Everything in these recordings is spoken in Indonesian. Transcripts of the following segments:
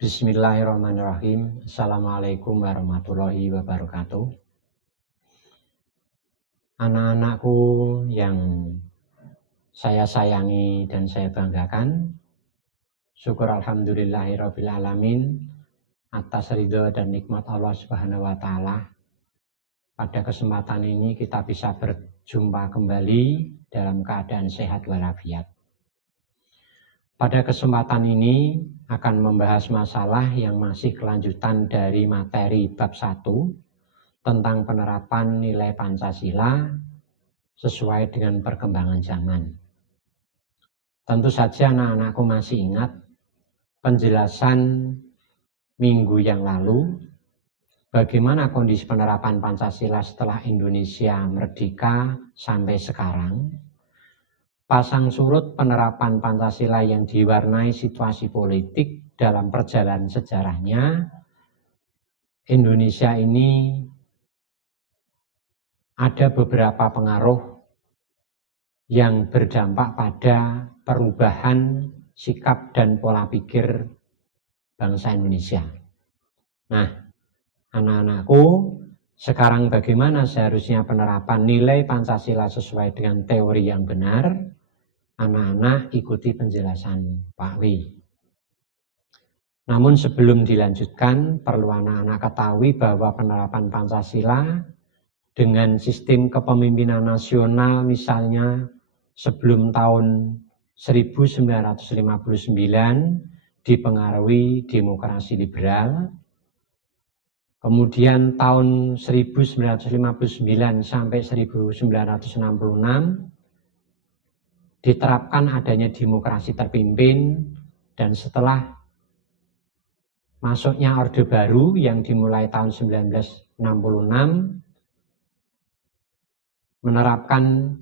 Bismillahirrahmanirrahim. Assalamualaikum warahmatullahi wabarakatuh. Anak-anakku yang saya sayangi dan saya banggakan, syukur alhamdulillahirabbil alamin atas ridho dan nikmat Allah Subhanahu wa taala. Pada kesempatan ini kita bisa berjumpa kembali dalam keadaan sehat walafiat. Pada kesempatan ini akan membahas masalah yang masih kelanjutan dari materi bab 1 tentang penerapan nilai Pancasila sesuai dengan perkembangan zaman. Tentu saja anak-anakku masih ingat penjelasan minggu yang lalu bagaimana kondisi penerapan Pancasila setelah Indonesia merdeka sampai sekarang. Pasang surut penerapan Pancasila yang diwarnai situasi politik dalam perjalanan sejarahnya, Indonesia ini ada beberapa pengaruh yang berdampak pada perubahan sikap dan pola pikir bangsa Indonesia. Nah, anak-anakku, sekarang bagaimana seharusnya penerapan nilai Pancasila sesuai dengan teori yang benar? Anak-anak ikuti penjelasan Pak Wi. Namun sebelum dilanjutkan, perlu anak-anak ketahui bahwa penerapan Pancasila dengan sistem kepemimpinan nasional misalnya sebelum tahun 1959 dipengaruhi demokrasi liberal. Kemudian tahun 1959 sampai 1966 diterapkan adanya demokrasi terpimpin, dan setelah masuknya Orde Baru yang dimulai tahun 1966 menerapkan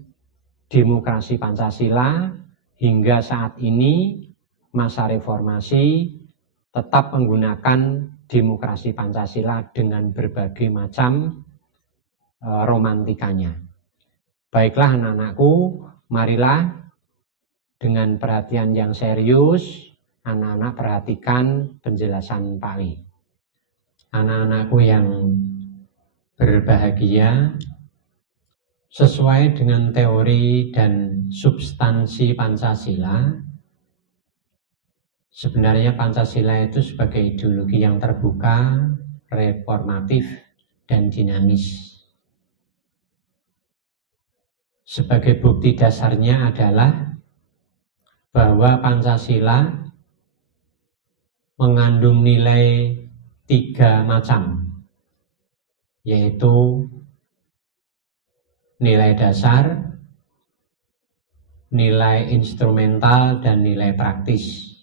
demokrasi Pancasila hingga saat ini masa reformasi tetap menggunakan demokrasi Pancasila dengan berbagai macam romantikanya. Baiklah anak-anakku, marilah dengan perhatian yang serius, anak-anak perhatikan penjelasan Pak Wi. Anak-anakku yang berbahagia, sesuai dengan teori dan substansi Pancasila, sebenarnya Pancasila itu sebagai ideologi yang terbuka, reformatif, dan dinamis. Sebagai bukti dasarnya adalah bahwa Pancasila mengandung nilai 3 macam, yaitu nilai dasar, nilai instrumental, dan nilai praktis.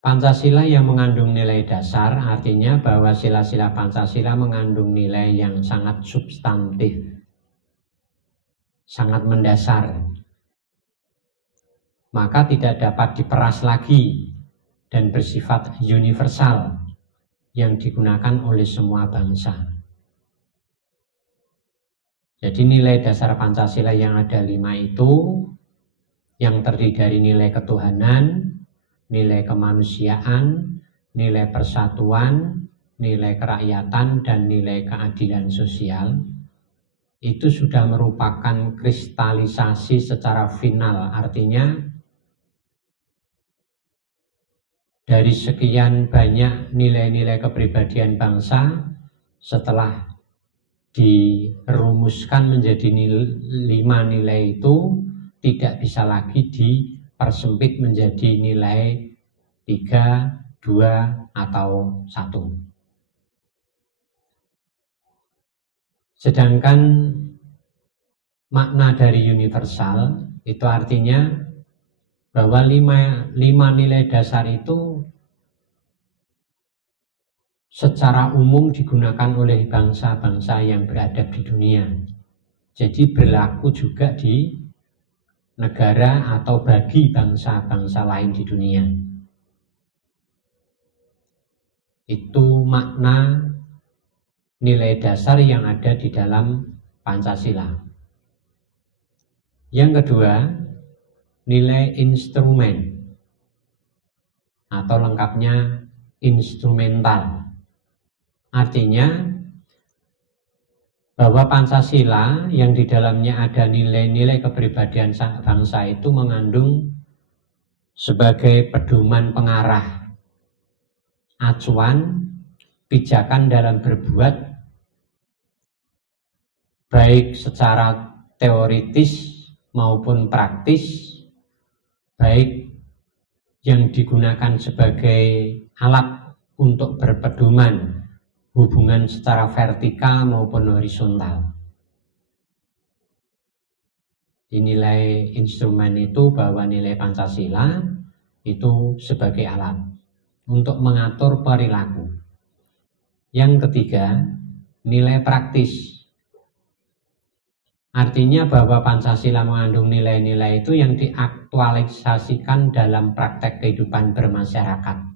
Pancasila yang mengandung nilai dasar artinya bahwa sila-sila Pancasila mengandung nilai yang sangat substantif, sangat mendasar, maka tidak dapat diperas lagi dan bersifat universal yang digunakan oleh semua bangsa. Jadi nilai dasar Pancasila yang ada 5 itu, yang terdiri dari nilai ketuhanan, nilai kemanusiaan, nilai persatuan, nilai kerakyatan, dan nilai keadilan sosial, itu sudah merupakan kristalisasi secara final. Artinya dari sekian banyak nilai-nilai kepribadian bangsa, setelah dirumuskan menjadi 5 nilai itu, tidak bisa lagi dipersempit menjadi nilai 3, 2, atau 1. Sedangkan makna dari universal itu artinya bahwa 5 nilai dasar itu secara umum digunakan oleh bangsa-bangsa yang beradab di dunia. Jadi berlaku juga di negara atau bagi bangsa-bangsa lain di dunia. Itu makna nilai dasar yang ada di dalam Pancasila. Yang kedua, nilai instrumen. atau lengkapnya instrumental. Artinya bahwa Pancasila yang di dalamnya ada nilai-nilai kepribadian bangsa itu mengandung sebagai pedoman pengarah, acuan, pijakan dalam berbuat, baik secara teoritis maupun praktis, baik yang digunakan sebagai alat untuk berpedoman hubungan secara vertikal maupun horizontal. Nilai instrumen itu bahwa nilai Pancasila itu sebagai alat untuk mengatur perilaku. Yang ketiga, nilai praktis. Artinya bahwa Pancasila mengandung nilai-nilai itu yang diaktualisasikan dalam praktek kehidupan bermasyarakat.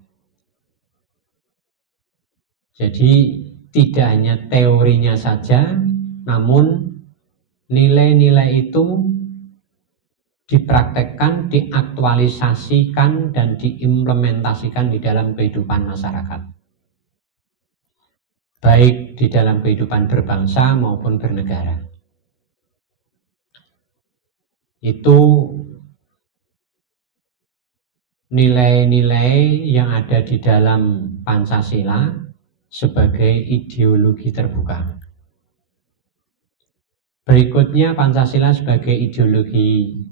Jadi tidak hanya teorinya saja, namun nilai-nilai itu dipraktekkan, diaktualisasikan, dan diimplementasikan di dalam kehidupan masyarakat. Baik di dalam kehidupan berbangsa maupun bernegara. Itu nilai-nilai yang ada di dalam Pancasila sebagai ideologi terbuka. Berikutnya Pancasila sebagai ideologi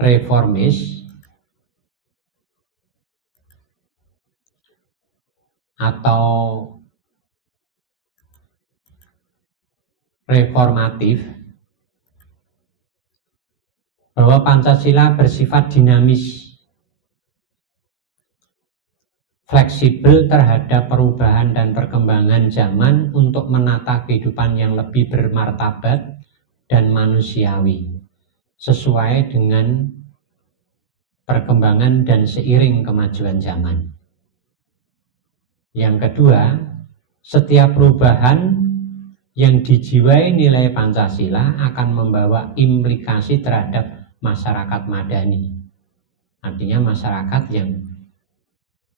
reformis atau reformatif, bahwa Pancasila bersifat dinamis, fleksibel terhadap perubahan dan perkembangan zaman untuk menata kehidupan yang lebih bermartabat dan manusiawi, sesuai dengan perkembangan dan seiring kemajuan zaman. Yang kedua, setiap perubahan yang dijiwai nilai Pancasila akan membawa implikasi terhadap masyarakat madani. Artinya masyarakat yang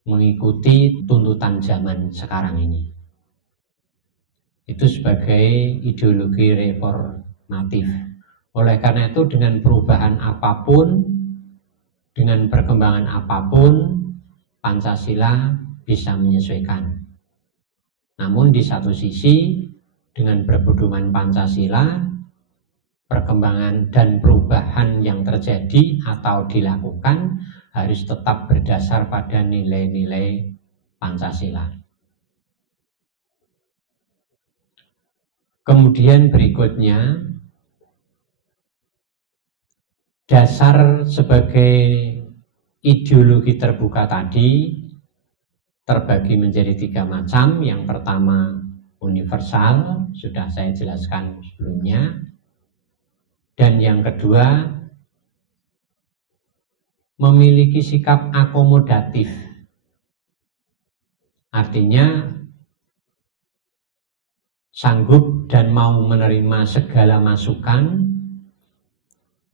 mengikuti tuntutan zaman sekarang ini. Itu sebagai ideologi reformatif. Oleh karena itu dengan perubahan apapun, dengan perkembangan apapun, Pancasila bisa menyesuaikan. Namun di satu sisi, dengan berpedoman Pancasila, perkembangan dan perubahan yang terjadi atau dilakukan harus tetap berdasar pada nilai-nilai Pancasila. Kemudian berikutnya, dasar sebagai ideologi terbuka tadi terbagi menjadi 3 macam. Yang pertama universal, sudah saya jelaskan sebelumnya. Dan yang kedua memiliki sikap akomodatif. Artinya sanggup dan mau menerima segala masukan,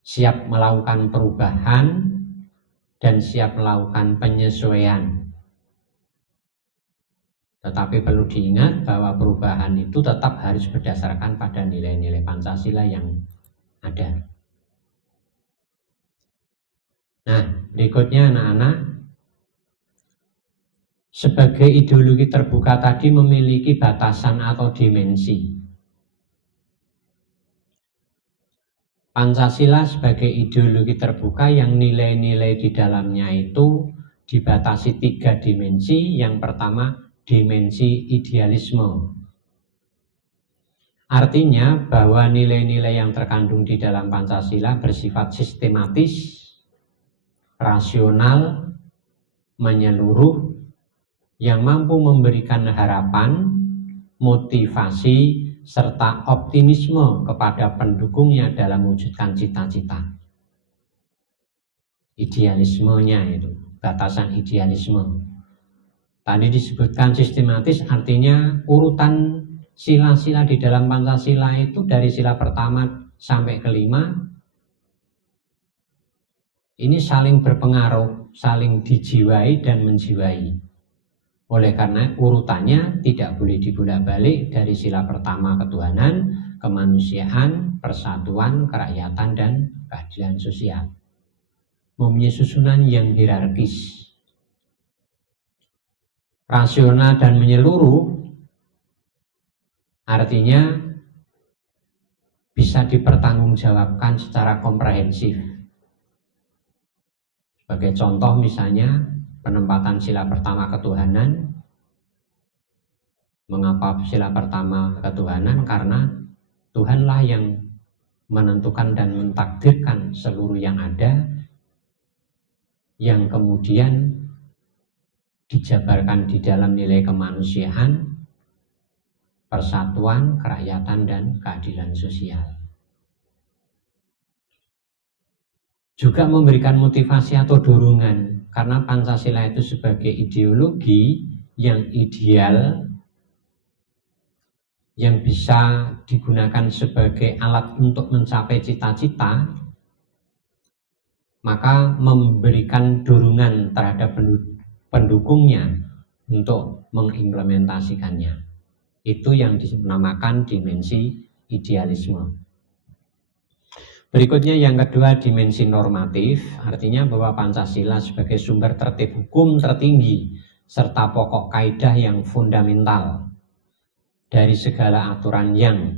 siap melakukan perubahan, dan siap melakukan penyesuaian. Tetapi perlu diingat bahwa perubahan itu tetap harus berdasarkan pada nilai-nilai Pancasila yang ada. Nah, berikutnya anak-anak, sebagai ideologi terbuka tadi memiliki batasan atau dimensi. Pancasila sebagai ideologi terbuka yang nilai-nilai di dalamnya itu dibatasi 3 dimensi. Yang pertama, dimensi idealisme. Artinya bahwa nilai-nilai yang terkandung di dalam Pancasila bersifat sistematis, rasional, menyeluruh, yang mampu memberikan harapan, motivasi, serta optimisme kepada pendukungnya dalam mewujudkan cita-cita. Idealismenya itu, batasan idealisme. Tadi disebutkan sistematis, artinya urutan sila-sila di dalam Pancasila itu dari sila pertama sampai kelima ini saling berpengaruh, saling dijiwai dan menjiwai. Oleh karena urutannya tidak boleh dibolak-balik dari sila pertama ketuhanan, kemanusiaan, persatuan, kerakyatan, dan keadilan sosial. Mempunyai susunan yang hierarkis, rasional dan menyeluruh, artinya bisa dipertanggungjawabkan secara komprehensif. Sebagai contoh misalnya penempatan sila pertama ketuhanan. Mengapa sila pertama ketuhanan? Karena Tuhanlah yang menentukan dan mentakdirkan seluruh yang ada, yang kemudian dijabarkan di dalam nilai kemanusiaan, persatuan, kerakyatan, dan keadilan sosial. Juga memberikan motivasi atau dorongan, karena Pancasila itu sebagai ideologi yang ideal, yang bisa digunakan sebagai alat untuk mencapai cita-cita, maka memberikan dorongan terhadap pendukungnya untuk mengimplementasikannya. Itu yang dinamakan dimensi idealisme. Berikutnya yang kedua, dimensi normatif, artinya bahwa Pancasila sebagai sumber tertib hukum tertinggi serta pokok kaidah yang fundamental dari segala aturan yang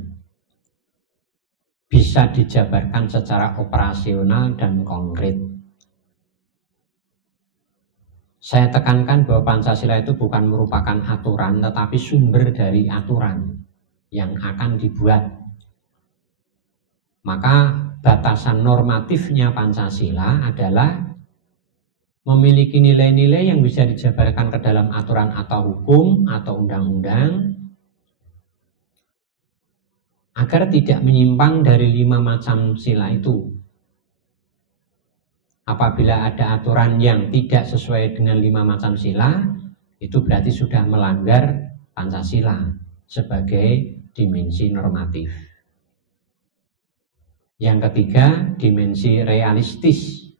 bisa dijabarkan secara operasional dan konkret. Saya tekankan bahwa Pancasila itu bukan merupakan aturan, tetapi sumber dari aturan yang akan dibuat. Maka batasan normatifnya Pancasila adalah memiliki nilai-nilai yang bisa dijabarkan ke dalam aturan atau hukum atau undang-undang, agar tidak menyimpang dari 5 macam sila itu. Apabila ada aturan yang tidak sesuai dengan 5 macam sila, itu berarti sudah melanggar Pancasila sebagai dimensi normatif. Yang ketiga, dimensi realistis.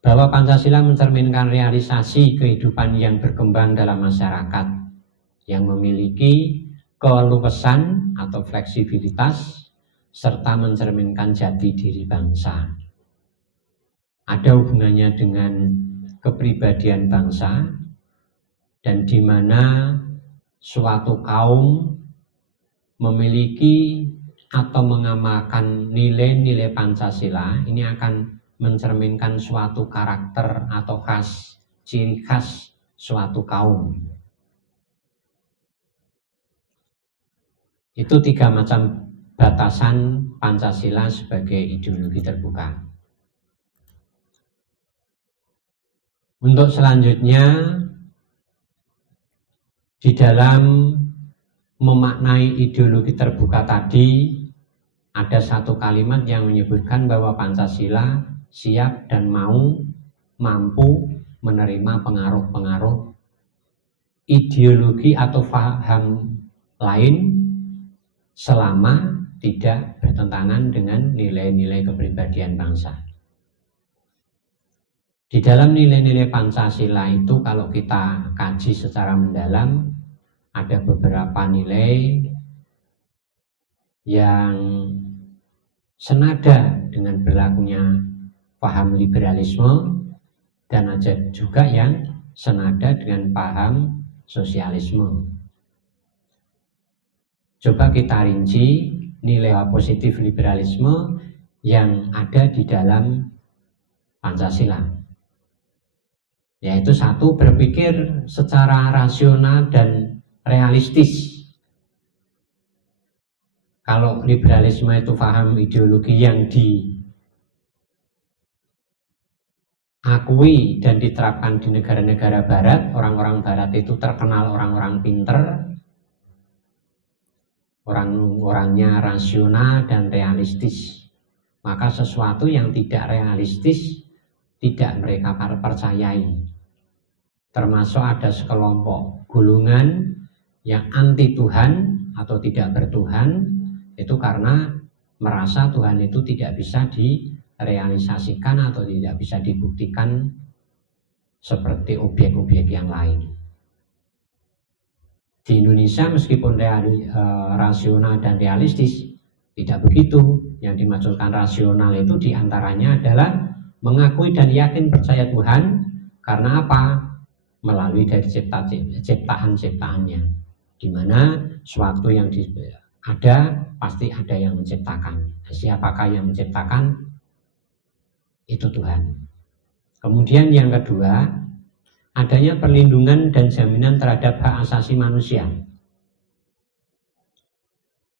Bahwa Pancasila mencerminkan realisasi kehidupan yang berkembang dalam masyarakat, yang memiliki keluasan atau fleksibilitas, serta mencerminkan jati diri bangsa. Ada hubungannya dengan kepribadian bangsa, dan di mana suatu kaum memiliki atau mengamalkan nilai-nilai Pancasila, ini akan mencerminkan suatu karakter atau ciri khas suatu kaum. Itu 3 macam batasan Pancasila sebagai ideologi terbuka. Untuk selanjutnya, di dalam memaknai ideologi terbuka tadi, ada satu kalimat yang menyebutkan bahwa Pancasila siap dan mampu menerima pengaruh-pengaruh ideologi atau paham lain selama tidak bertentangan dengan nilai-nilai kepribadian bangsa. Di dalam nilai-nilai Pancasila itu kalau kita kaji secara mendalam, ada beberapa nilai yang senada dengan berlakunya paham liberalisme, dan ada juga yang senada dengan paham sosialisme. Coba kita rinci nilai positif liberalisme yang ada di dalam Pancasila. Yaitu satu, berpikir secara rasional dan realistis. Kalau liberalisme itu paham ideologi yang diakui dan diterapkan di negara-negara barat, orang-orang barat itu terkenal orang-orang pinter, orang-orangnya rasional dan realistis. Maka sesuatu yang tidak realistis tidak mereka percayai. Termasuk ada sekelompok golongan yang anti Tuhan atau tidak bertuhan, itu karena merasa Tuhan itu tidak bisa realisasikan atau tidak bisa dibuktikan seperti objek-objek yang lain. Di Indonesia meskipun rasional dan realistis, tidak begitu. Yang dimaksudkan rasional itu diantaranya adalah mengakui dan yakin percaya Tuhan. Karena apa? Melalui dari ciptaan-ciptaannya, di mana suatu yang ada pasti ada yang menciptakan. Siapakah yang menciptakan? Itu Tuhan. Kemudian yang kedua, adanya perlindungan dan jaminan terhadap hak asasi manusia.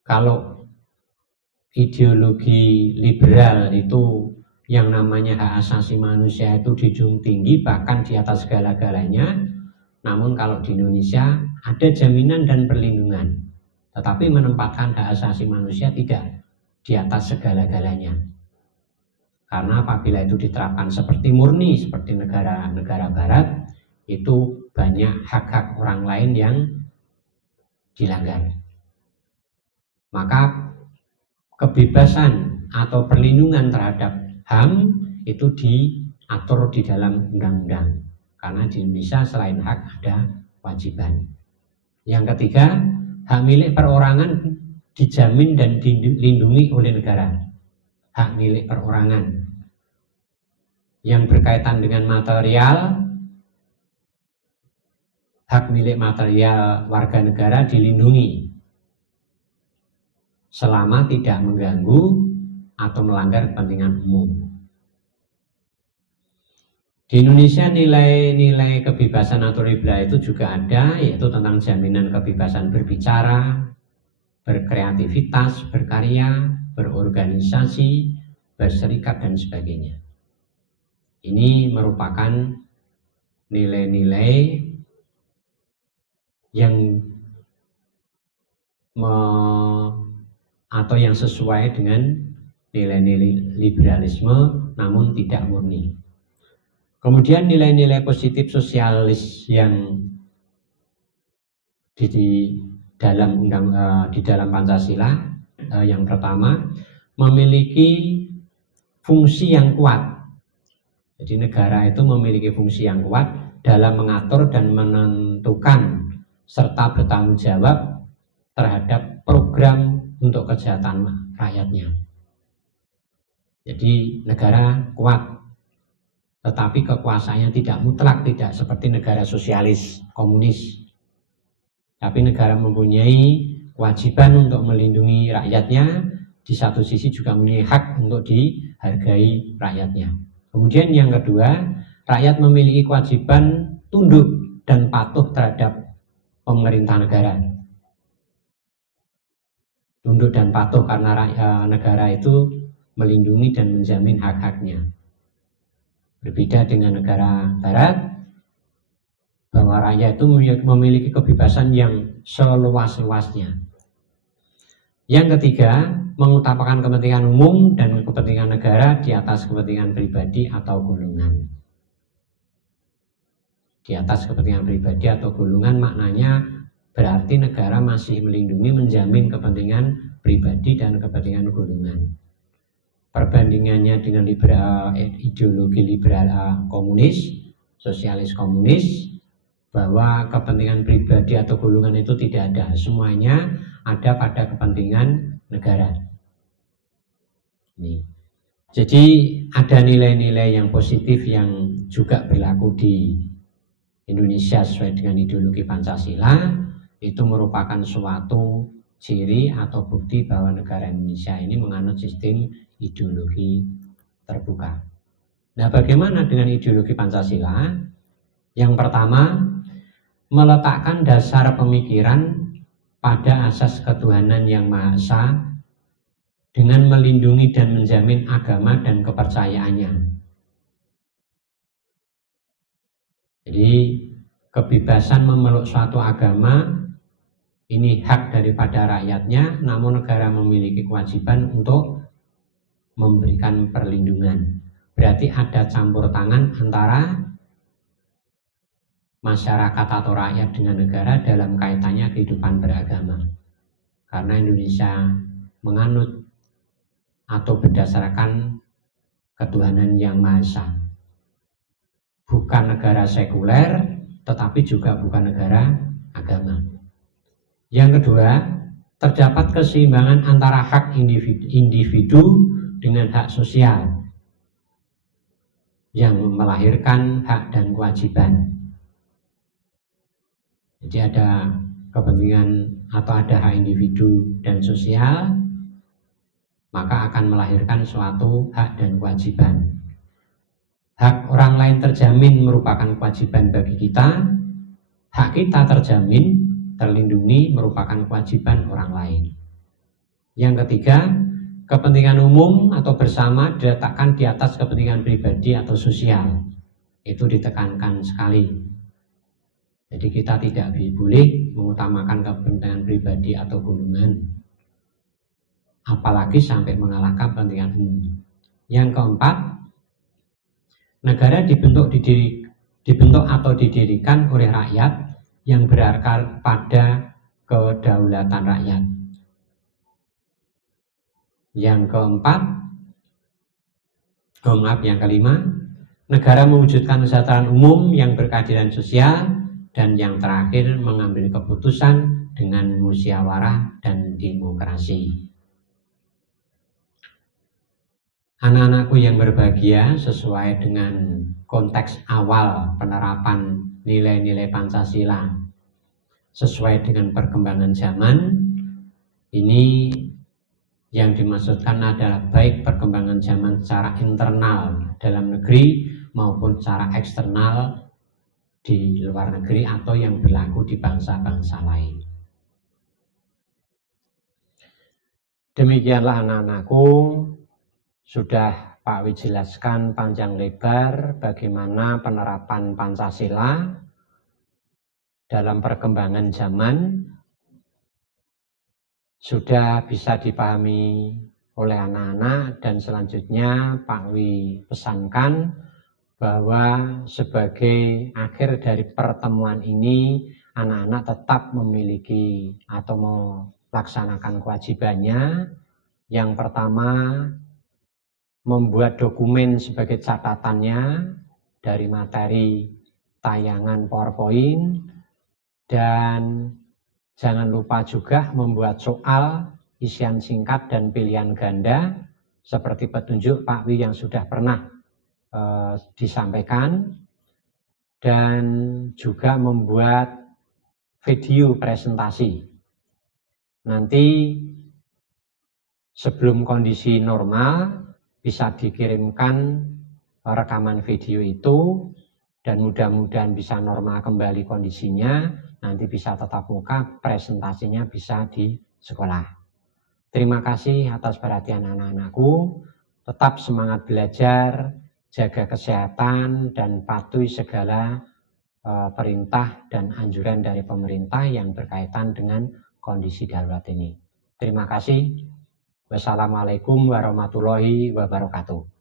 Kalau ideologi liberal itu yang namanya hak asasi manusia itu dijunjung tinggi, bahkan di atas segala-galanya. Namun kalau di Indonesia ada jaminan dan perlindungan, tetapi menempatkan hak asasi manusia tidak di atas segala-galanya. Karena apabila itu diterapkan seperti murni, seperti negara-negara barat, itu banyak hak-hak orang lain yang dilanggar. Maka kebebasan atau perlindungan terhadap HAM itu diatur di dalam undang-undang. Karena di Indonesia selain hak ada kewajiban. Yang ketiga, hak milik perorangan dijamin dan dilindungi oleh negara. Hak milik perorangan yang berkaitan dengan material, hak milik material warga negara dilindungi selama tidak mengganggu atau melanggar kepentingan umum. Di Indonesia nilai-nilai kebebasan atau liberal itu juga ada, yaitu tentang jaminan kebebasan berbicara, berkreativitas, berkarya, berorganisasi, berserikat, dan sebagainya. Ini merupakan nilai-nilai yang atau yang sesuai dengan nilai-nilai liberalisme, namun tidak murni. Kemudian nilai-nilai positif sosialis yang di dalam Pancasila, yang pertama memiliki fungsi yang kuat. Jadi negara itu memiliki fungsi yang kuat dalam mengatur dan menentukan serta bertanggung jawab terhadap program untuk kesejahteraan rakyatnya. Jadi negara kuat, tetapi kekuasaannya tidak mutlak, tidak seperti negara sosialis, komunis. Tapi negara mempunyai kewajiban untuk melindungi rakyatnya, di satu sisi juga mempunyai hak untuk dihargai rakyatnya. Kemudian yang kedua, rakyat memiliki kewajiban tunduk dan patuh terhadap pemerintah negara. Tunduk dan patuh karena negara itu melindungi dan menjamin hak-haknya. Berbeda dengan negara barat, bahwa rakyat itu memiliki kebebasan yang seluas-luasnya. Yang ketiga, mengutamakan kepentingan umum dan kepentingan negara di atas kepentingan pribadi atau golongan. Di atas kepentingan pribadi atau golongan maknanya berarti negara masih melindungi, menjamin kepentingan pribadi dan kepentingan golongan. Perbandingannya dengan ideologi liberal komunis, sosialis komunis, bahwa kepentingan pribadi atau golongan itu tidak ada, semuanya ada pada kepentingan negara. Jadi ada nilai-nilai yang positif yang juga berlaku di Indonesia sesuai dengan ideologi Pancasila. Itu merupakan suatu ciri atau bukti bahwa negara Indonesia ini menganut sistem ideologi terbuka. Nah, bagaimana dengan ideologi Pancasila? Yang pertama, meletakkan dasar pemikiran pada asas ketuhanan yang Maha Esa dengan melindungi dan menjamin agama dan kepercayaannya. Jadi, kebebasan memeluk suatu agama ini hak daripada rakyatnya, namun negara memiliki kewajiban untuk memberikan perlindungan. Berarti ada campur tangan antara masyarakat atau rakyat dengan negara dalam kaitannya kehidupan beragama. Karena Indonesia menganut atau berdasarkan ketuhanan yang Maha Esa. Bukan negara sekuler, tetapi juga bukan negara agama. Yang kedua, terdapat keseimbangan antara hak individu dengan hak sosial yang melahirkan hak dan kewajiban. Jadi ada kepentingan atau ada hak individu dan sosial, maka akan melahirkan suatu hak dan kewajiban. Hak orang lain terjamin merupakan kewajiban bagi kita, hak kita terjamin, terlindungi merupakan kewajiban orang lain. Yang ketiga, kepentingan umum atau bersama diletakkan di atas kepentingan pribadi atau sosial. Itu ditekankan sekali. Jadi kita tidak boleh mengutamakan kepentingan pribadi atau golongan, apalagi sampai mengalahkan kepentingan umum. Yang keempat, negara dibentuk atau didirikan oleh rakyat yang berakar pada kedaulatan rakyat. Yang kelima, negara mewujudkan kesejahteraan umum yang berkeadilan sosial, dan yang terakhir mengambil keputusan dengan musyawarah dan demokrasi. Anak-anakku yang berbahagia, sesuai dengan konteks awal penerapan nilai-nilai Pancasila, sesuai dengan perkembangan zaman, ini yang dimaksudkan adalah baik perkembangan zaman secara internal dalam negeri maupun secara eksternal di luar negeri atau yang berlaku di bangsa-bangsa lain. Demikianlah anak-anakku, sudah Pak Wi jelaskan panjang lebar bagaimana penerapan Pancasila dalam perkembangan zaman. Sudah bisa dipahami oleh anak-anak, dan selanjutnya Pak Wi pesankan bahwa sebagai akhir dari pertemuan ini, anak-anak tetap memiliki atau melaksanakan kewajibannya. Yang pertama, membuat dokumen sebagai catatannya dari materi tayangan PowerPoint, dan jangan lupa juga membuat soal isian singkat dan pilihan ganda seperti petunjuk Pak Wi yang sudah pernah disampaikan, dan juga membuat video presentasi. Nanti sebelum kondisi normal bisa dikirimkan rekaman video itu, dan mudah-mudahan bisa normal kembali kondisinya. Nanti bisa tatap muka, presentasinya bisa di sekolah. Terima kasih atas perhatian anak-anakku. Tetap semangat belajar, jaga kesehatan, dan patuhi segala perintah dan anjuran dari pemerintah yang berkaitan dengan kondisi darurat ini. Terima kasih. Wassalamualaikum warahmatullahi wabarakatuh.